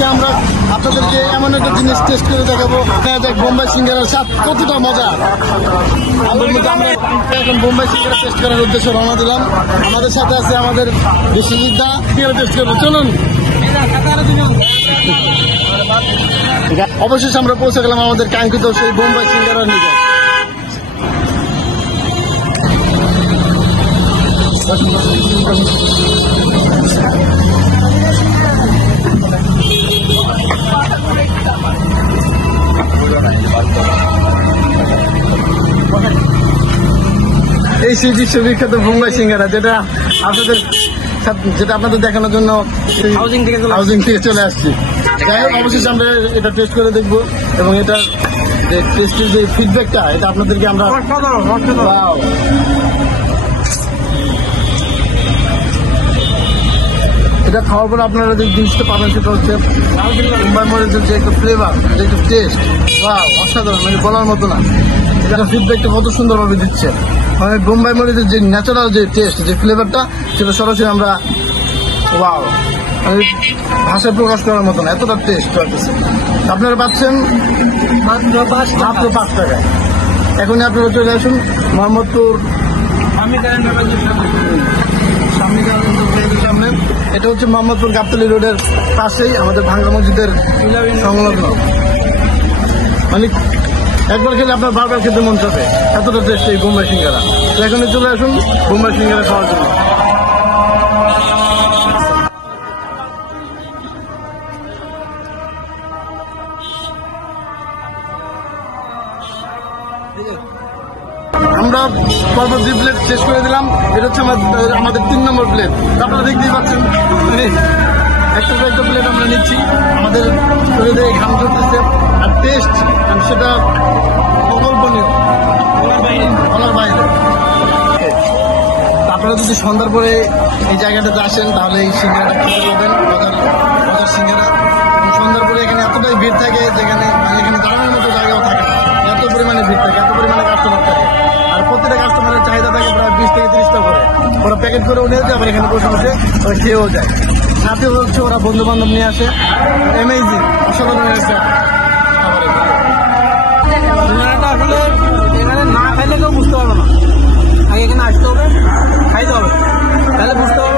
আজকে আমরা আপনাদেরকে এমন একটা জিনিস টেস্ট করে দেখাবো, বোম্বাই সিঙ্গারার স্বাদ কতটা মজা। আমরা এখন বোম্বাই সিঙ্গারা টেস্ট করার উদ্দেশ্যে রওনা দিলাম। আমাদের সাথে আছে আমাদের বিশ্বজিৎদা, টেস্ট করবো, চলুন। অবশেষে আমরা পৌঁছে গেলাম আমাদের কাঙ্ক্ষিত সেই বোম্বাই সিঙ্গারার নিকট। এই সেই বিশ্ববিখ্যাত বোম্বাই সিঙ্গারা যেটা আপনাদের দেখানোর জন্য হাউজিং থেকে চলে আসছি। যাই হোক, অবশেষে আমরা এটা টেস্ট করে দেখবো এবং এটার যে টেস্টের যে ফিডব্যাকটা এটা আপনাদেরকে আমরা এটা খাওয়ার পর আপনারা যে জিনিসটা পাবেন সেটা হচ্ছে বোম্বাই মরিচের যে একটা ফ্লেভার, যে একটা টেস্ট, অসাধারণ, মানে বলার মতো না। এটা ফিডব্যাকটা কত সুন্দরভাবে দিচ্ছে, মানে বোম্বাই মরিচের যে ন্যাচারাল যে টেস্ট, যে ফ্লেভারটা, সেটা সরাসরি আমরা ভাষায় প্রকাশ করার মতো না, এতটা টেস্ট পাচ্ছেন। আপনারা পাচ্ছেন মাত্র 5 টাকায়। এখনই আপনারা চলে আসুন মোহাম্মদপুর সামনে। এটা হচ্ছে মোহাম্মদপুর গাবতলী রোডের পাশেই আমাদের ভাঙ্গা মসজিদের সংলগ্ন। মানে একবার খেলে আপনার বারবার খেতে মন চাবে, এতটা টেস্ট এই বোম্বাই সিঙ্গারা। তো এখনই চলে আসুন বোম্বাই সিঙ্গারা খাওয়ার জন্য। আমরা পরপর 2 প্লেট শেষ করে দিলাম। এটা হচ্ছে আমাদের 3 নম্বর প্লেট। আপনারা দেখতেই পাচ্ছেন একটা প্লেট আমরা নিচ্ছি, আমাদের শরীরে ঘাম ঝরতেছে, আর টেস্ট সেটা অকল্পনীয়, বলার বাইরে। আপনারা যদি সন্ধ্যার পরে এই জায়গাটাতে আসেন তাহলে এই সিঙ্গারাটা খেতে পাবেন, মজার সিঙ্গারা। সন্ধ্যার পরে এখানে এতটাই ভিড় থাকে যেখানে এখানে দাঁড়ানোর মতো জায়গাও থাকে, এত পরিমাণে ভিড় থাকে, এত পরিমাণে কাস্টমার থাকে। আর প্রত্যেকটা কাস্টমারের চাহিদা থাকে প্রায় 20 থেকে 30টা করে। ওরা প্যাকেট করে নিয়ে যায়, আবার এখানে বসে বসে ওরা খেয়েও যায়। সাথে হচ্ছে ওরা বন্ধু বান্ধব নিয়ে আসে। অ্যামেজিং, অসাধারণ একটা সিঙ্গারাটা। আসলে এখানে না খাইলে কেউ বুঝতে পারবে না, আগে এখানে আসতে হবে, খাইতে হবে, তাহলে বুঝতে হবে